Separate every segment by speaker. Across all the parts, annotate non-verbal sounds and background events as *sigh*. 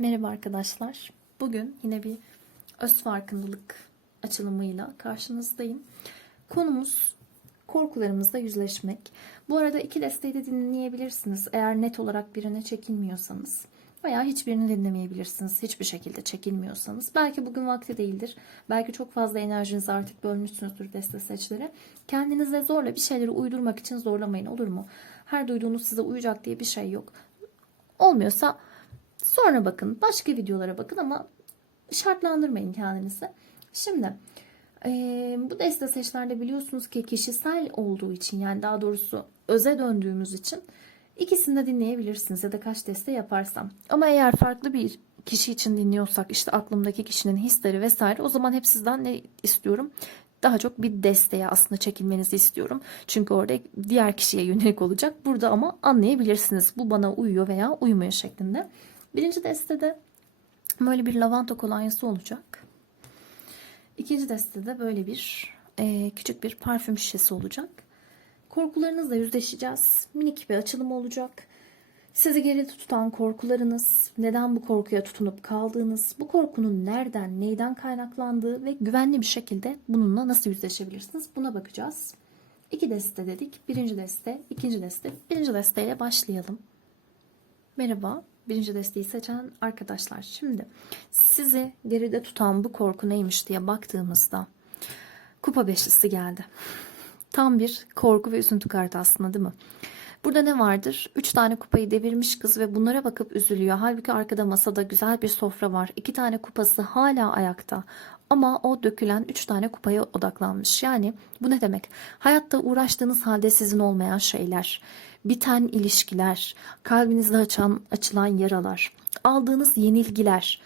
Speaker 1: Merhaba arkadaşlar. Bugün yine bir öz farkındalık açılımıyla karşınızdayım. Konumuz korkularımızla yüzleşmek. Bu arada iki desteği de dinleyebilirsiniz. Eğer net olarak birine çekilmiyorsanız veya hiçbirini dinlemeyebilirsiniz. Hiçbir şekilde çekilmiyorsanız. Belki bugün vakti değildir. Belki çok fazla enerjinizi artık bölmüşsünüzdür deste seçlere. Kendinize zorla bir şeyleri uydurmak için zorlamayın olur mu? Her duyduğunuz size uyacak diye bir şey yok. Olmuyorsa Sonra bakın. Başka videolara bakın ama şartlandırmayın kendinizi. Şimdi bu deste seçlerde biliyorsunuz ki kişisel olduğu için yani daha doğrusu öze döndüğümüz için ikisini de dinleyebilirsiniz ya da kaç deste yaparsam. Ama eğer farklı bir kişi için dinliyorsak işte aklımdaki kişinin hisleri vesaire o zaman hep sizden ne istiyorum? Daha çok bir desteğe aslında çekilmenizi istiyorum. Çünkü orada diğer kişiye yönelik olacak. Burada ama anlayabilirsiniz. Bu bana uyuyor veya uymuyor şeklinde. Birinci destede böyle bir lavanta kolonyası olacak. İkinci destede böyle bir e, küçük bir parfüm şişesi olacak. Korkularınızla yüzleşeceğiz. Minik bir açılım olacak. Sizi geri tutan korkularınız, neden bu korkuya tutunup kaldığınız, bu korkunun nereden, neyden kaynaklandığı ve güvenli bir şekilde bununla nasıl yüzleşebilirsiniz buna bakacağız. İki deste dedik. Birinci deste, ikinci deste. Birinci desteyle başlayalım. Merhaba, birinci desteği seçen arkadaşlar. Şimdi sizi geride tutan bu korku neymiş diye baktığımızda kupa beşlisi geldi. Tam bir korku ve üzüntü kartı aslında değil mi? Burada ne vardır? Üç tane kupayı devirmiş kız ve bunlara bakıp üzülüyor. Halbuki arkada masada güzel bir sofra var. İki tane kupası hala ayakta. Ama o dökülen üç tane kupaya odaklanmış. Yani bu ne demek? Hayatta uğraştığınız halde sizin olmayan şeyler, biten ilişkiler, kalbinizde açan, açılan yaralar, aldığınız yenilgiler,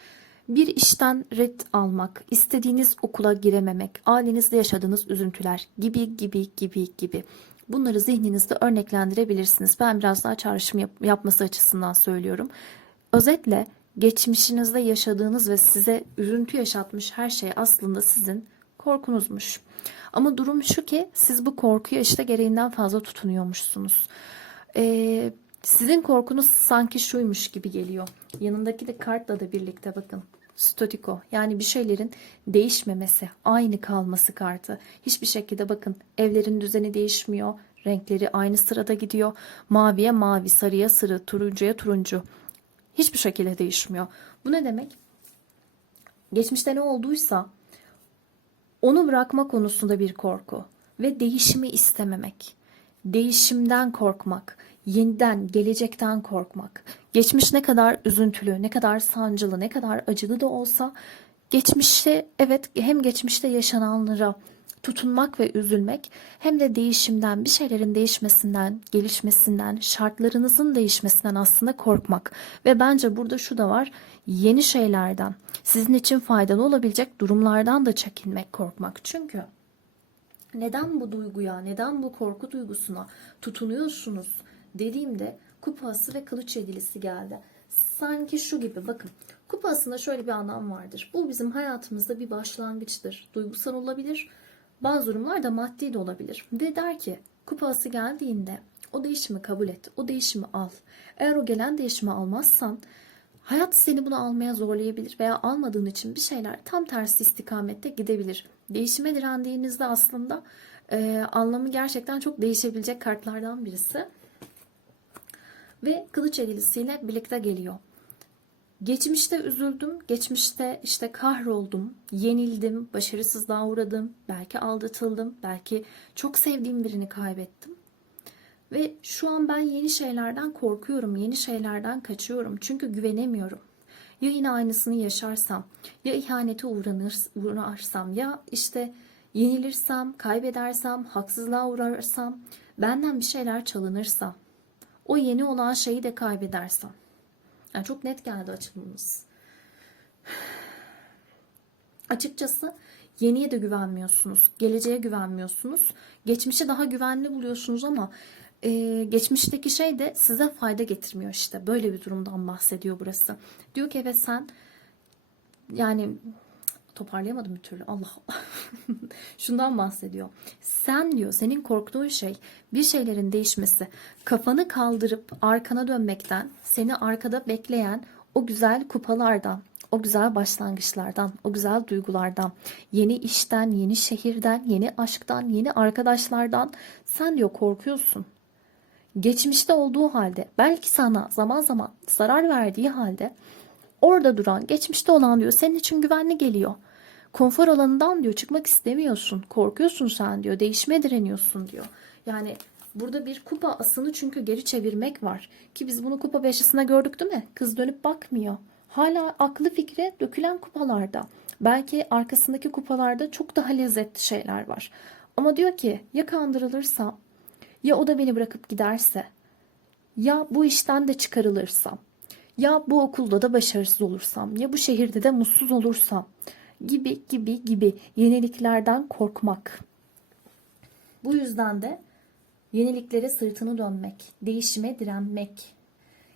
Speaker 1: bir işten red almak, istediğiniz okula girememek, ailenizde yaşadığınız üzüntüler gibi gibi gibi gibi. Bunları zihninizde örneklendirebilirsiniz. Ben biraz daha çağrışım yap- yapması açısından söylüyorum. Özetle geçmişinizde yaşadığınız ve size üzüntü yaşatmış her şey aslında sizin korkunuzmuş. Ama durum şu ki siz bu korkuya işte gereğinden fazla tutunuyormuşsunuz. Ee, sizin korkunuz sanki şuymuş gibi geliyor. Yanındaki de kartla da birlikte bakın. Statiko yani bir şeylerin değişmemesi, aynı kalması kartı. Hiçbir şekilde bakın evlerin düzeni değişmiyor. Renkleri aynı sırada gidiyor. Maviye mavi, sarıya sarı, turuncuya turuncu. Hiçbir şekilde değişmiyor. Bu ne demek? Geçmişte ne olduysa onu bırakma konusunda bir korku ve değişimi istememek. Değişimden korkmak, yeniden, gelecekten korkmak. Geçmiş ne kadar üzüntülü, ne kadar sancılı, ne kadar acılı da olsa geçmişte evet hem geçmişte yaşananlara tutunmak ve üzülmek hem de değişimden, bir şeylerin değişmesinden, gelişmesinden, şartlarınızın değişmesinden aslında korkmak. Ve bence burada şu da var. Yeni şeylerden, sizin için faydalı olabilecek durumlardan da çekinmek, korkmak. Çünkü neden bu duyguya, neden bu korku duygusuna tutunuyorsunuz dediğimde kupası ve kılıç yedilisi geldi. Sanki şu gibi bakın kupasında şöyle bir anlam vardır. Bu bizim hayatımızda bir başlangıçtır. Duygusal olabilir. Bazı durumlarda maddi de olabilir. Ve der ki kupası geldiğinde o değişimi kabul et. O değişimi al. Eğer o gelen değişimi almazsan Hayat seni bunu almaya zorlayabilir veya almadığın için bir şeyler tam tersi istikamette gidebilir. Değişime direndiğinizde aslında e, anlamı gerçekten çok değişebilecek kartlardan birisi. Ve kılıç edilisiyle birlikte geliyor. Geçmişte üzüldüm, geçmişte işte kahroldum, yenildim, başarısızlığa uğradım, belki aldatıldım, belki çok sevdiğim birini kaybettim. Ve şu an ben yeni şeylerden korkuyorum, yeni şeylerden kaçıyorum. Çünkü güvenemiyorum. Ya yine aynısını yaşarsam, ya ihanete uğranır, uğrarsam, ya işte yenilirsem, kaybedersem, haksızlığa uğrarsam, benden bir şeyler çalınırsa, o yeni olan şeyi de kaybedersem. Yani çok net geldi açılımımız. Açıkçası yeniye de güvenmiyorsunuz, geleceğe güvenmiyorsunuz. Geçmişi daha güvenli buluyorsunuz ama e, geçmişteki şey de size fayda getirmiyor işte. Böyle bir durumdan bahsediyor burası. Diyor ki evet sen yani toparlayamadım bir türlü. Allah Allah. *laughs* Şundan bahsediyor. Sen diyor senin korktuğun şey bir şeylerin değişmesi. Kafanı kaldırıp arkana dönmekten, seni arkada bekleyen o güzel kupalardan, o güzel başlangıçlardan, o güzel duygulardan, yeni işten, yeni şehirden, yeni aşktan, yeni arkadaşlardan sen diyor korkuyorsun. Geçmişte olduğu halde, belki sana zaman zaman zarar verdiği halde orada duran, geçmişte olan diyor senin için güvenli geliyor. Konfor alanından diyor çıkmak istemiyorsun. Korkuyorsun sen diyor. Değişmeye direniyorsun diyor. Yani burada bir kupa asını çünkü geri çevirmek var. Ki biz bunu kupa beşisinde gördük değil mi? Kız dönüp bakmıyor. Hala aklı fikri dökülen kupalarda. Belki arkasındaki kupalarda çok daha lezzetli şeyler var. Ama diyor ki ya kandırılırsam ya o da beni bırakıp giderse ya bu işten de çıkarılırsam ya bu okulda da başarısız olursam ya bu şehirde de mutsuz olursam gibi gibi gibi yeniliklerden korkmak. Bu yüzden de yeniliklere sırtını dönmek, değişime direnmek,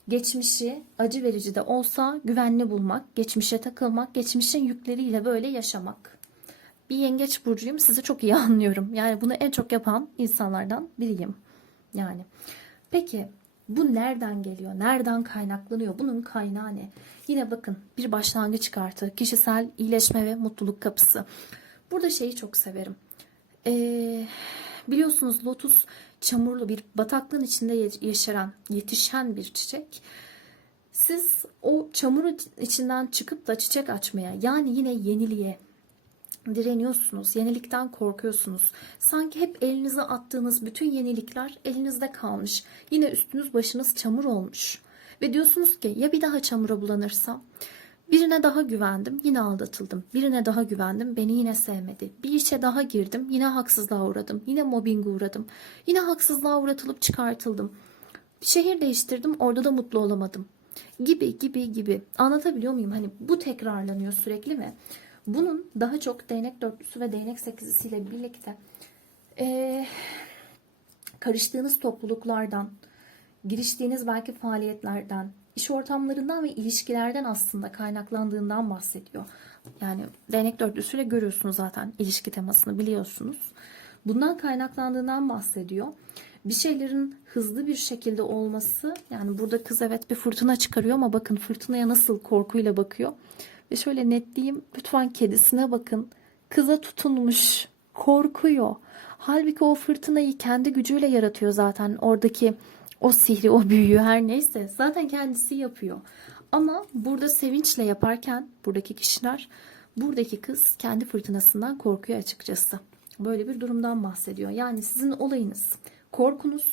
Speaker 1: geçmişi acı verici de olsa güvenli bulmak, geçmişe takılmak, geçmişin yükleriyle böyle yaşamak. Bir yengeç burcuyum, sizi çok iyi *laughs* anlıyorum. Yani bunu en çok yapan insanlardan biriyim. Yani. Peki bu nereden geliyor? Nereden kaynaklanıyor? Bunun kaynağı ne? Yine bakın bir başlangıç kartı. Kişisel iyileşme ve mutluluk kapısı. Burada şeyi çok severim. Ee, biliyorsunuz lotus çamurlu bir bataklığın içinde yaşaran, yetişen bir çiçek. Siz o çamurun içinden çıkıp da çiçek açmaya yani yine yeniliğe, direniyorsunuz. Yenilikten korkuyorsunuz. Sanki hep elinize attığınız bütün yenilikler elinizde kalmış. Yine üstünüz başınız çamur olmuş. Ve diyorsunuz ki ya bir daha çamura bulanırsam? Birine daha güvendim, yine aldatıldım. Birine daha güvendim, beni yine sevmedi. Bir işe daha girdim, yine haksızlığa uğradım. Yine mobbinge uğradım. Yine haksızlığa uğratılıp çıkartıldım. Şehir değiştirdim, orada da mutlu olamadım. Gibi gibi gibi. Anlatabiliyor muyum? Hani bu tekrarlanıyor sürekli mi? Bunun daha çok değnek dörtlüsü ve değnek sekizisiyle birlikte ee, karıştığınız topluluklardan, giriştiğiniz belki faaliyetlerden, iş ortamlarından ve ilişkilerden aslında kaynaklandığından bahsediyor. Yani değnek dörtlüsüyle görüyorsunuz zaten ilişki temasını biliyorsunuz. Bundan kaynaklandığından bahsediyor. Bir şeylerin hızlı bir şekilde olması yani burada kız evet bir fırtına çıkarıyor ama bakın fırtınaya nasıl korkuyla bakıyor. Ve şöyle netleyeyim lütfen kedisine bakın. Kıza tutunmuş, korkuyor. Halbuki o fırtınayı kendi gücüyle yaratıyor zaten. Oradaki o sihri, o büyüyü her neyse zaten kendisi yapıyor. Ama burada sevinçle yaparken buradaki kişiler, buradaki kız kendi fırtınasından korkuyor açıkçası. Böyle bir durumdan bahsediyor. Yani sizin olayınız, korkunuz,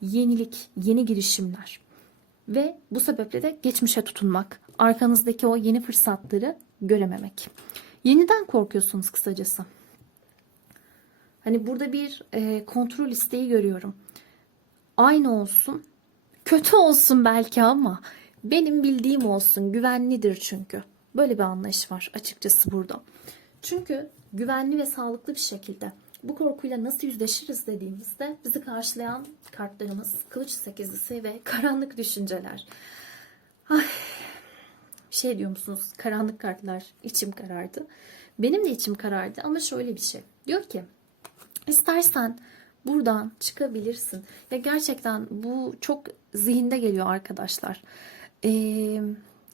Speaker 1: yenilik, yeni girişimler. Ve bu sebeple de geçmişe tutunmak, arkanızdaki o yeni fırsatları görememek. Yeniden korkuyorsunuz kısacası. Hani burada bir e, kontrol isteği görüyorum. Aynı olsun, kötü olsun belki ama benim bildiğim olsun, güvenlidir çünkü. Böyle bir anlayış var açıkçası burada. Çünkü güvenli ve sağlıklı bir şekilde bu korkuyla nasıl yüzleşiriz dediğimizde bizi karşılayan kartlarımız kılıç sekizlisi ve karanlık düşünceler. Ay, şey diyor musunuz? Karanlık kartlar içim karardı. Benim de içim karardı ama şöyle bir şey. Diyor ki istersen buradan çıkabilirsin. Ya gerçekten bu çok zihinde geliyor arkadaşlar. Eee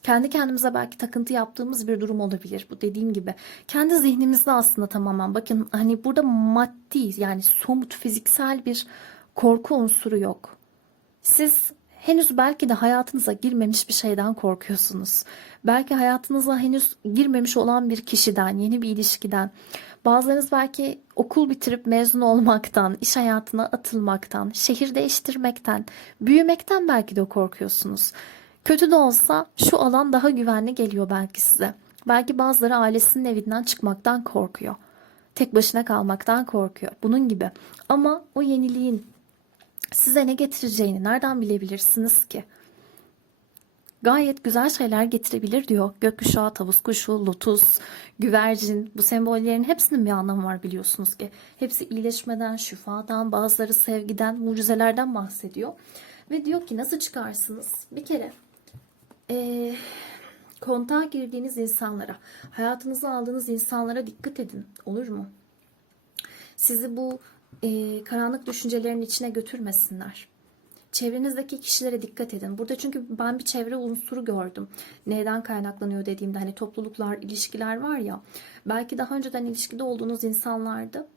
Speaker 1: kendi kendimize belki takıntı yaptığımız bir durum olabilir. Bu dediğim gibi. Kendi zihnimizde aslında tamamen bakın hani burada maddi yani somut fiziksel bir korku unsuru yok. Siz henüz belki de hayatınıza girmemiş bir şeyden korkuyorsunuz. Belki hayatınıza henüz girmemiş olan bir kişiden, yeni bir ilişkiden. Bazılarınız belki okul bitirip mezun olmaktan, iş hayatına atılmaktan, şehir değiştirmekten, büyümekten belki de korkuyorsunuz. Kötü de olsa şu alan daha güvenli geliyor belki size. Belki bazıları ailesinin evinden çıkmaktan korkuyor. Tek başına kalmaktan korkuyor. Bunun gibi. Ama o yeniliğin size ne getireceğini nereden bilebilirsiniz ki? Gayet güzel şeyler getirebilir diyor. Gökkuşağı, tavus kuşu, lotus, güvercin bu sembollerin hepsinin bir anlamı var biliyorsunuz ki. Hepsi iyileşmeden, şifadan, bazıları sevgiden, mucizelerden bahsediyor. Ve diyor ki nasıl çıkarsınız? Bir kere e, kontağa girdiğiniz insanlara, hayatınıza aldığınız insanlara dikkat edin. Olur mu? Sizi bu e, karanlık düşüncelerin içine götürmesinler. Çevrenizdeki kişilere dikkat edin. Burada çünkü ben bir çevre unsuru gördüm. Neden kaynaklanıyor dediğimde hani topluluklar, ilişkiler var ya. Belki daha önceden ilişkide olduğunuz insanlardı.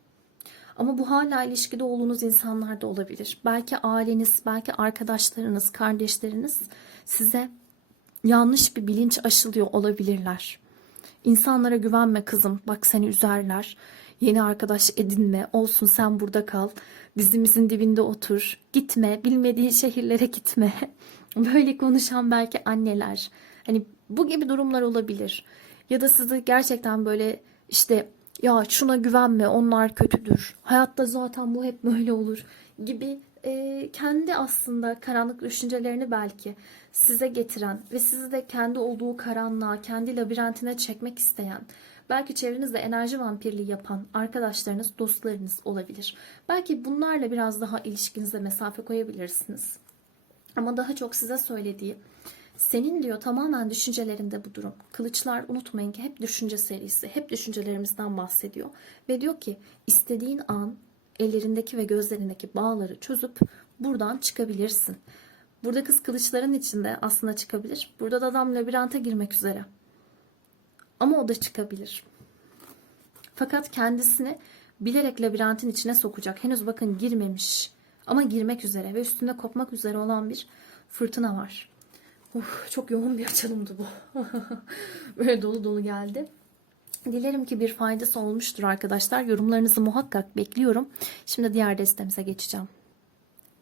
Speaker 1: Ama bu hala ilişkide olduğunuz insanlar da olabilir. Belki aileniz, belki arkadaşlarınız, kardeşleriniz size yanlış bir bilinç aşılıyor olabilirler. İnsanlara güvenme kızım. Bak seni üzerler. Yeni arkadaş edinme. Olsun sen burada kal. Dizimizin dibinde otur. Gitme. Bilmediğin şehirlere gitme. *laughs* Böyle konuşan belki anneler. Hani bu gibi durumlar olabilir. Ya da sizi gerçekten böyle işte ya şuna güvenme onlar kötüdür. Hayatta zaten bu hep böyle olur gibi e, kendi aslında karanlık düşüncelerini belki size getiren ve sizi de kendi olduğu karanlığa, kendi labirentine çekmek isteyen, belki çevrenizde enerji vampirliği yapan arkadaşlarınız, dostlarınız olabilir. Belki bunlarla biraz daha ilişkinize mesafe koyabilirsiniz. Ama daha çok size söylediği senin diyor tamamen düşüncelerinde bu durum. Kılıçlar unutmayın ki hep düşünce serisi, hep düşüncelerimizden bahsediyor. Ve diyor ki istediğin an ellerindeki ve gözlerindeki bağları çözüp buradan çıkabilirsin. Burada kız kılıçların içinde aslında çıkabilir. Burada da adam labirente girmek üzere. Ama o da çıkabilir. Fakat kendisini bilerek labirentin içine sokacak. Henüz bakın girmemiş ama girmek üzere ve üstünde kopmak üzere olan bir fırtına var. Uf, çok yoğun bir açılımdı bu. *laughs* Böyle dolu dolu geldi. Dilerim ki bir faydası olmuştur arkadaşlar. Yorumlarınızı muhakkak bekliyorum. Şimdi diğer destemize geçeceğim.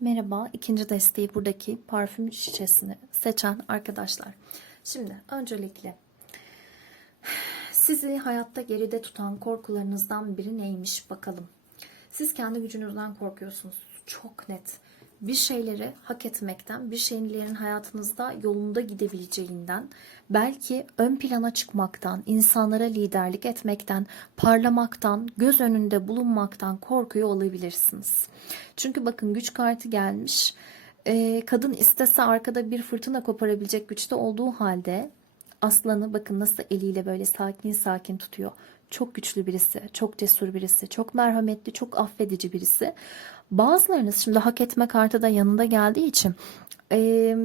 Speaker 1: Merhaba, ikinci desteği buradaki parfüm şişesini seçen arkadaşlar. Şimdi öncelikle sizi hayatta geride tutan korkularınızdan biri neymiş bakalım. Siz kendi gücünüzden korkuyorsunuz. Çok net. Bir şeyleri hak etmekten, bir şeylerin hayatınızda yolunda gidebileceğinden, belki ön plana çıkmaktan, insanlara liderlik etmekten, parlamaktan, göz önünde bulunmaktan korkuyor olabilirsiniz. Çünkü bakın güç kartı gelmiş. Ee, kadın istese arkada bir fırtına koparabilecek güçte olduğu halde aslanı bakın nasıl eliyle böyle sakin sakin tutuyor. Çok güçlü birisi, çok cesur birisi, çok merhametli, çok affedici birisi. Bazılarınız şimdi hak etme kartı da yanında geldiği için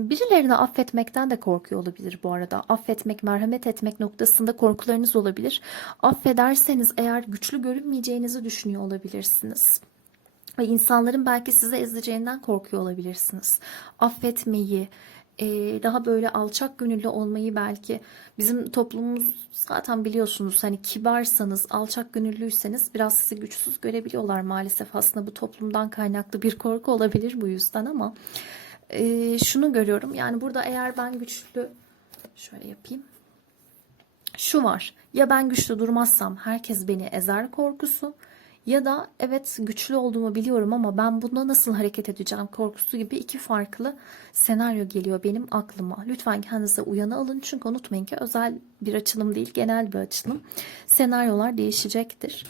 Speaker 1: birilerini affetmekten de korkuyor olabilir bu arada. Affetmek, merhamet etmek noktasında korkularınız olabilir. Affederseniz eğer güçlü görünmeyeceğinizi düşünüyor olabilirsiniz. Ve insanların belki size ezeceğinden korkuyor olabilirsiniz. Affetmeyi, daha böyle alçak gönüllü olmayı belki bizim toplumumuz zaten biliyorsunuz hani kibarsanız, alçak gönüllüyseniz biraz sizi güçsüz görebiliyorlar maalesef. Aslında bu toplumdan kaynaklı bir korku olabilir bu yüzden ama e, şunu görüyorum yani burada eğer ben güçlü şöyle yapayım. Şu var ya ben güçlü durmazsam herkes beni ezer korkusu ya da evet güçlü olduğumu biliyorum ama ben bunda nasıl hareket edeceğim korkusu gibi iki farklı senaryo geliyor benim aklıma. Lütfen kendinize uyanı alın çünkü unutmayın ki özel bir açılım değil genel bir açılım. Senaryolar değişecektir.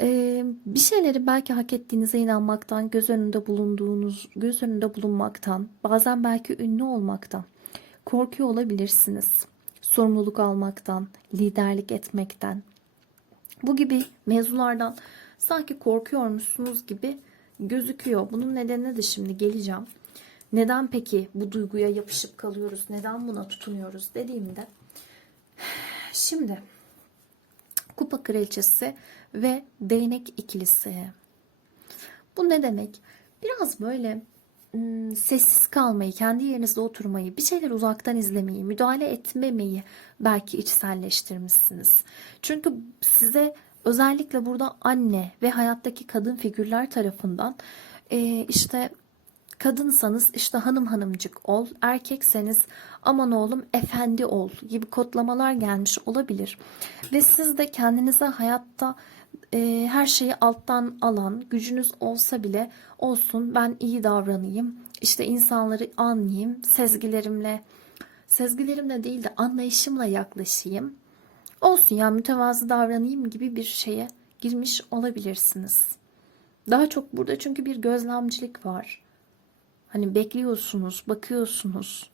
Speaker 1: Ee, bir şeyleri belki hak ettiğinize inanmaktan, göz önünde bulunduğunuz, göz önünde bulunmaktan, bazen belki ünlü olmaktan korkuyor olabilirsiniz. Sorumluluk almaktan, liderlik etmekten, bu gibi mevzulardan sanki korkuyormuşsunuz gibi gözüküyor. Bunun nedenine de şimdi geleceğim. Neden peki bu duyguya yapışıp kalıyoruz? Neden buna tutunuyoruz dediğimde şimdi kupa kraliçesi ve değnek ikilisi. Bu ne demek? Biraz böyle ım, sessiz kalmayı, kendi yerinizde oturmayı, bir şeyler uzaktan izlemeyi, müdahale etmemeyi belki içselleştirmişsiniz. Çünkü size özellikle burada anne ve hayattaki kadın figürler tarafından e, işte kadınsanız işte hanım hanımcık ol, erkekseniz aman oğlum efendi ol gibi kodlamalar gelmiş olabilir. Ve siz de kendinize hayatta e, her şeyi alttan alan gücünüz olsa bile olsun ben iyi davranayım, işte insanları anlayayım, sezgilerimle, sezgilerimle değil de anlayışımla yaklaşayım. Olsun ya mütevazı davranayım gibi bir şeye girmiş olabilirsiniz. Daha çok burada çünkü bir gözlemcilik var. Hani bekliyorsunuz, bakıyorsunuz.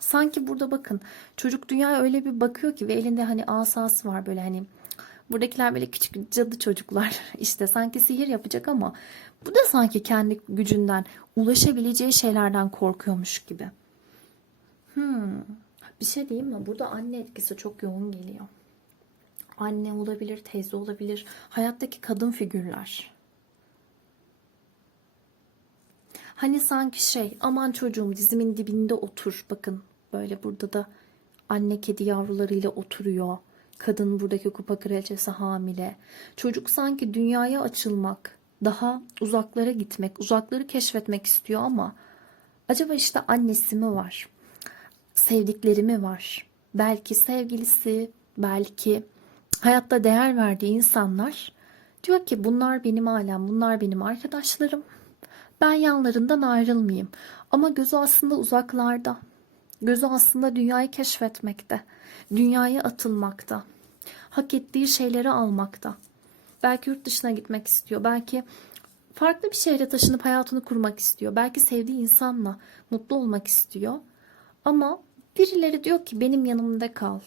Speaker 1: Sanki burada bakın çocuk dünya öyle bir bakıyor ki ve elinde hani asası var böyle hani Buradakiler böyle küçük cadı çocuklar. *laughs* İşte sanki sihir yapacak ama bu da sanki kendi gücünden ulaşabileceği şeylerden korkuyormuş gibi. Hmm. Bir şey diyeyim mi? Burada anne etkisi çok yoğun geliyor. Anne olabilir, teyze olabilir. Hayattaki kadın figürler. Hani sanki şey aman çocuğum dizimin dibinde otur. Bakın böyle burada da anne kedi yavrularıyla oturuyor. Kadın buradaki kupa kraliçesi hamile. Çocuk sanki dünyaya açılmak, daha uzaklara gitmek, uzakları keşfetmek istiyor ama acaba işte annesi mi var? Sevdikleri mi var? Belki sevgilisi, belki hayatta değer verdiği insanlar diyor ki bunlar benim alem, bunlar benim arkadaşlarım. Ben yanlarından ayrılmayayım. Ama gözü aslında uzaklarda. Gözü aslında dünyayı keşfetmekte. Dünyaya atılmakta. Hak ettiği şeyleri almakta. Belki yurt dışına gitmek istiyor. Belki farklı bir şehre taşınıp hayatını kurmak istiyor. Belki sevdiği insanla mutlu olmak istiyor. Ama birileri diyor ki benim yanımda kal.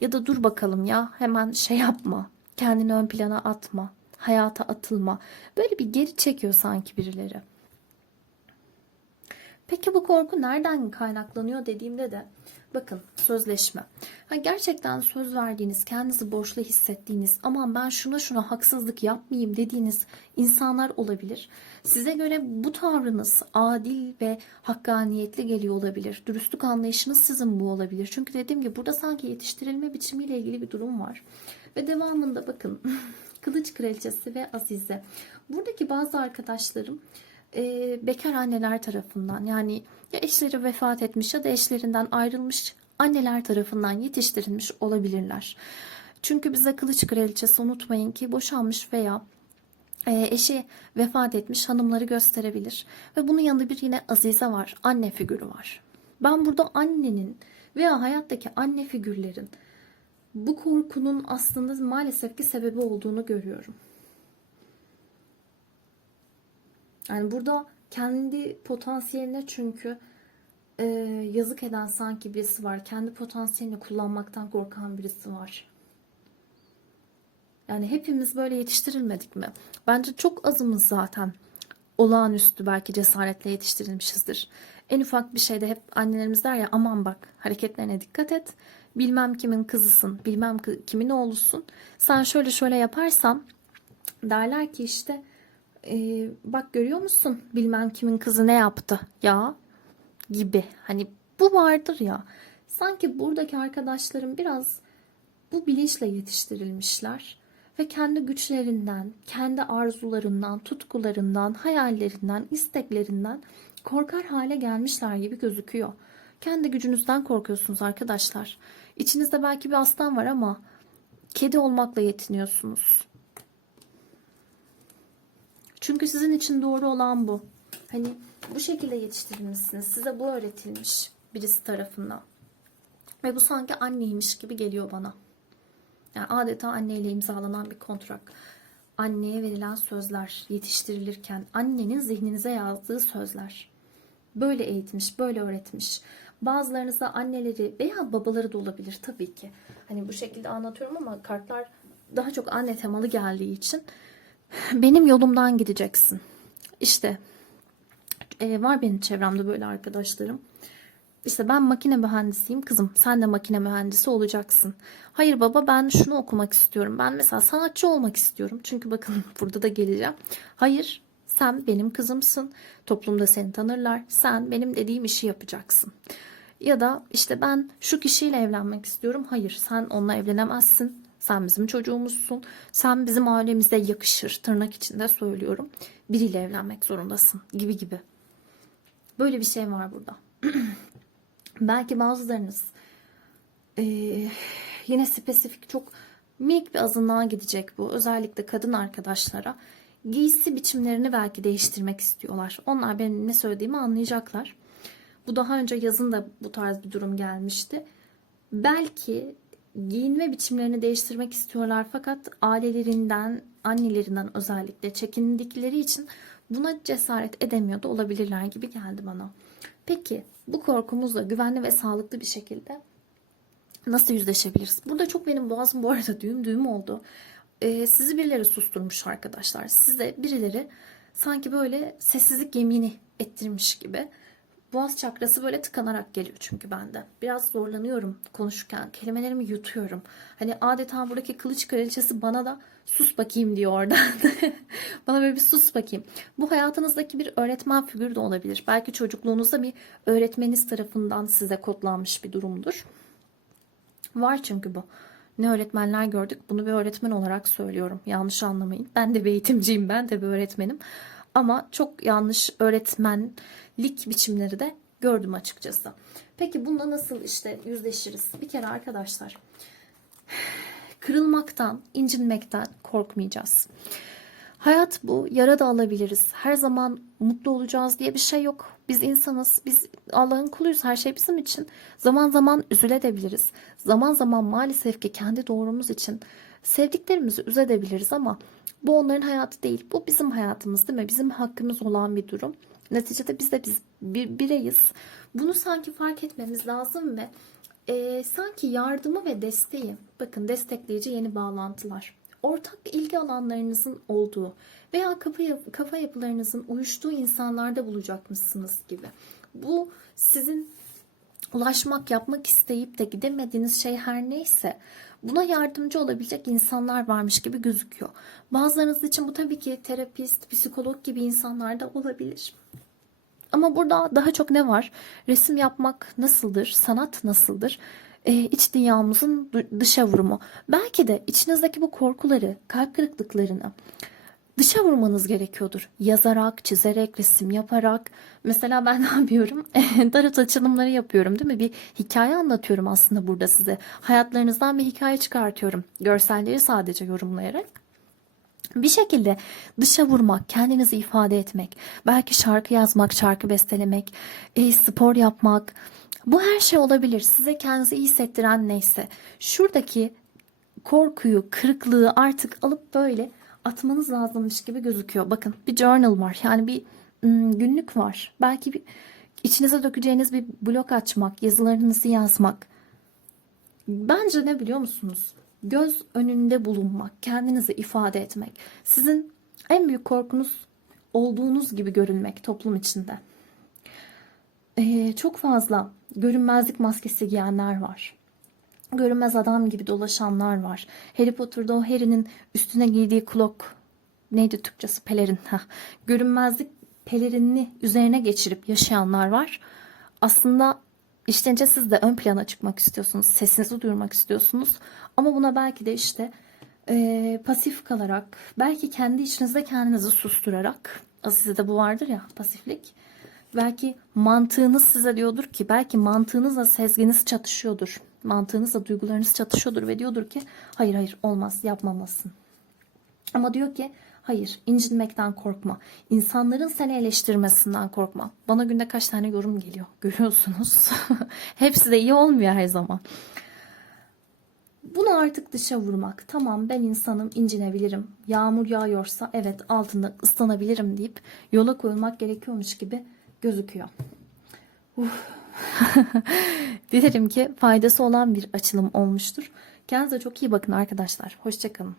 Speaker 1: Ya da dur bakalım ya hemen şey yapma. Kendini ön plana atma. Hayata atılma. Böyle bir geri çekiyor sanki birileri. Peki bu korku nereden kaynaklanıyor dediğimde de bakın sözleşme. Ha, gerçekten söz verdiğiniz, kendinizi borçlu hissettiğiniz, aman ben şuna şuna haksızlık yapmayayım dediğiniz insanlar olabilir. Size göre bu tavrınız adil ve hakkaniyetli geliyor olabilir. Dürüstlük anlayışınız sizin bu olabilir. Çünkü dediğim gibi burada sanki yetiştirilme biçimiyle ilgili bir durum var. Ve devamında bakın *laughs* Kılıç Kraliçesi ve Azize. Buradaki bazı arkadaşlarım e, bekar anneler tarafından yani ya eşleri vefat etmiş ya da eşlerinden ayrılmış anneler tarafından yetiştirilmiş olabilirler. Çünkü bize kılıç kraliçesi unutmayın ki boşanmış veya eşi vefat etmiş hanımları gösterebilir. Ve bunun yanında bir yine Azize var. Anne figürü var. Ben burada annenin veya hayattaki anne figürlerin bu korkunun aslında maalesef ki sebebi olduğunu görüyorum. Yani burada kendi potansiyeline çünkü e, yazık eden sanki birisi var. Kendi potansiyelini kullanmaktan korkan birisi var. Yani hepimiz böyle yetiştirilmedik mi? Bence çok azımız zaten olağanüstü belki cesaretle yetiştirilmişizdir. En ufak bir şeyde hep annelerimiz der ya aman bak hareketlerine dikkat et. Bilmem kimin kızısın, bilmem kimin oğlusun. Sen şöyle şöyle yaparsan derler ki işte e, bak görüyor musun bilmem kimin kızı ne yaptı ya gibi. Hani bu vardır ya. Sanki buradaki arkadaşlarım biraz bu bilinçle yetiştirilmişler ve kendi güçlerinden, kendi arzularından, tutkularından, hayallerinden, isteklerinden korkar hale gelmişler gibi gözüküyor. Kendi gücünüzden korkuyorsunuz arkadaşlar. İçinizde belki bir aslan var ama kedi olmakla yetiniyorsunuz. Çünkü sizin için doğru olan bu. Hani bu şekilde yetiştirilmişsiniz. Size bu öğretilmiş birisi tarafından. Ve bu sanki anneymiş gibi geliyor bana. Yani adeta anneyle imzalanan bir kontrak. Anneye verilen sözler yetiştirilirken annenin zihninize yazdığı sözler. Böyle eğitmiş, böyle öğretmiş. Bazılarınızda anneleri veya babaları da olabilir tabii ki. Hani bu şekilde anlatıyorum ama kartlar daha çok anne temalı geldiği için benim yolumdan gideceksin. İşte e, var benim çevremde böyle arkadaşlarım. İşte ben makine mühendisiyim kızım sen de makine mühendisi olacaksın. Hayır baba ben şunu okumak istiyorum. Ben mesela sanatçı olmak istiyorum. Çünkü bakın *laughs* burada da geleceğim. Hayır sen benim kızımsın. Toplumda seni tanırlar. Sen benim dediğim işi yapacaksın. Ya da işte ben şu kişiyle evlenmek istiyorum. Hayır sen onunla evlenemezsin. Sen bizim çocuğumuzsun. Sen bizim ailemize yakışır. Tırnak içinde söylüyorum. Biriyle evlenmek zorundasın gibi gibi. Böyle bir şey var burada. *clears throat* Belki bazılarınız e, yine spesifik çok minik bir azınlığa gidecek bu. Özellikle kadın arkadaşlara giysi biçimlerini belki değiştirmek istiyorlar. Onlar benim ne söylediğimi anlayacaklar. Bu daha önce yazın da bu tarz bir durum gelmişti. Belki giyinme biçimlerini değiştirmek istiyorlar fakat ailelerinden, annelerinden özellikle çekindikleri için buna cesaret edemiyor da olabilirler gibi geldi bana. Peki bu korkumuzla güvenli ve sağlıklı bir şekilde nasıl yüzleşebiliriz? Burada çok benim boğazım bu arada düğüm düğüm oldu. e, sizi birileri susturmuş arkadaşlar. Size birileri sanki böyle sessizlik yemini ettirmiş gibi. Boğaz çakrası böyle tıkanarak geliyor çünkü bende. Biraz zorlanıyorum konuşurken. Kelimelerimi yutuyorum. Hani adeta buradaki kılıç kraliçesi bana da sus bakayım diyor oradan. *laughs* bana böyle bir sus bakayım. Bu hayatınızdaki bir öğretmen figürü de olabilir. Belki çocukluğunuzda bir öğretmeniniz tarafından size kodlanmış bir durumdur. Var çünkü bu. Ne öğretmenler gördük. Bunu bir öğretmen olarak söylüyorum. Yanlış anlamayın. Ben de bir eğitimciyim. Ben de bir öğretmenim. Ama çok yanlış öğretmenlik biçimleri de gördüm açıkçası. Peki bununla nasıl işte yüzleşiriz? Bir kere arkadaşlar kırılmaktan, incinmekten korkmayacağız. Hayat bu. Yara da alabiliriz. Her zaman mutlu olacağız diye bir şey yok. Biz insanız. Biz Allah'ın kuluyuz. Her şey bizim için. Zaman zaman üzülebiliriz. Zaman zaman maalesef ki kendi doğrumuz için sevdiklerimizi üzebiliriz ama bu onların hayatı değil. Bu bizim hayatımız değil mi? Bizim hakkımız olan bir durum. Neticede biz de biz bir bireyiz. Bunu sanki fark etmemiz lazım ve e, sanki yardımı ve desteği, bakın destekleyici yeni bağlantılar, ortak ilgi alanlarınızın olduğu veya kafa, yap- kafa yapılarınızın uyuştuğu insanlarda bulacakmışsınız gibi. Bu sizin ulaşmak, yapmak isteyip de gidemediğiniz şey her neyse buna yardımcı olabilecek insanlar varmış gibi gözüküyor. Bazılarınız için bu tabii ki terapist, psikolog gibi insanlar da olabilir. Ama burada daha çok ne var? Resim yapmak nasıldır? Sanat nasıldır? Ee, iç dünyamızın dı- dışa vurumu. Belki de içinizdeki bu korkuları, kalp kırıklıklarını dışa vurmanız gerekiyordur. Yazarak, çizerek, resim yaparak. Mesela ben *laughs* ne yapıyorum? *laughs* Tarot açılımları yapıyorum değil mi? Bir hikaye anlatıyorum aslında burada size. Hayatlarınızdan bir hikaye çıkartıyorum. Görselleri sadece yorumlayarak. Bir şekilde dışa vurmak, kendinizi ifade etmek, belki şarkı yazmak, şarkı bestelemek, e, spor yapmak. Bu her şey olabilir. Size kendinizi iyi hissettiren neyse. Şuradaki korkuyu, kırıklığı artık alıp böyle atmanız lazımmış gibi gözüküyor. Bakın bir journal var. Yani bir günlük var. Belki bir içinize dökeceğiniz bir blok açmak, yazılarınızı yazmak. Bence ne biliyor musunuz? Göz önünde bulunmak, kendinizi ifade etmek. Sizin en büyük korkunuz olduğunuz gibi görünmek toplum içinde. Ee, çok fazla görünmezlik maskesi giyenler var. Görünmez adam gibi dolaşanlar var. Harry Potter'da o Harry'nin üstüne giydiği klok neydi Türkçesi pelerin. Heh. Görünmezlik pelerinini üzerine geçirip yaşayanlar var. Aslında İştence siz de ön plana çıkmak istiyorsunuz. Sesinizi duyurmak istiyorsunuz. Ama buna belki de işte e, pasif kalarak, belki kendi içinizde kendinizi susturarak, sizde bu vardır ya pasiflik. Belki mantığınız size diyordur ki, belki mantığınızla sezginiz çatışıyordur. Mantığınızla duygularınız çatışıyordur ve diyordur ki hayır hayır olmaz yapmamalısın. Ama diyor ki hayır incinmekten korkma. İnsanların seni eleştirmesinden korkma. Bana günde kaç tane yorum geliyor *laughs* görüyorsunuz. *laughs* Hepsi de iyi olmuyor her zaman. Bunu artık dışa vurmak. Tamam ben insanım incinebilirim. Yağmur yağıyorsa evet altında ıslanabilirim deyip yola koyulmak gerekiyormuş gibi gözüküyor. Uf. *laughs* Dilerim ki faydası olan bir açılım olmuştur. Kendinize çok iyi bakın arkadaşlar. Hoşçakalın.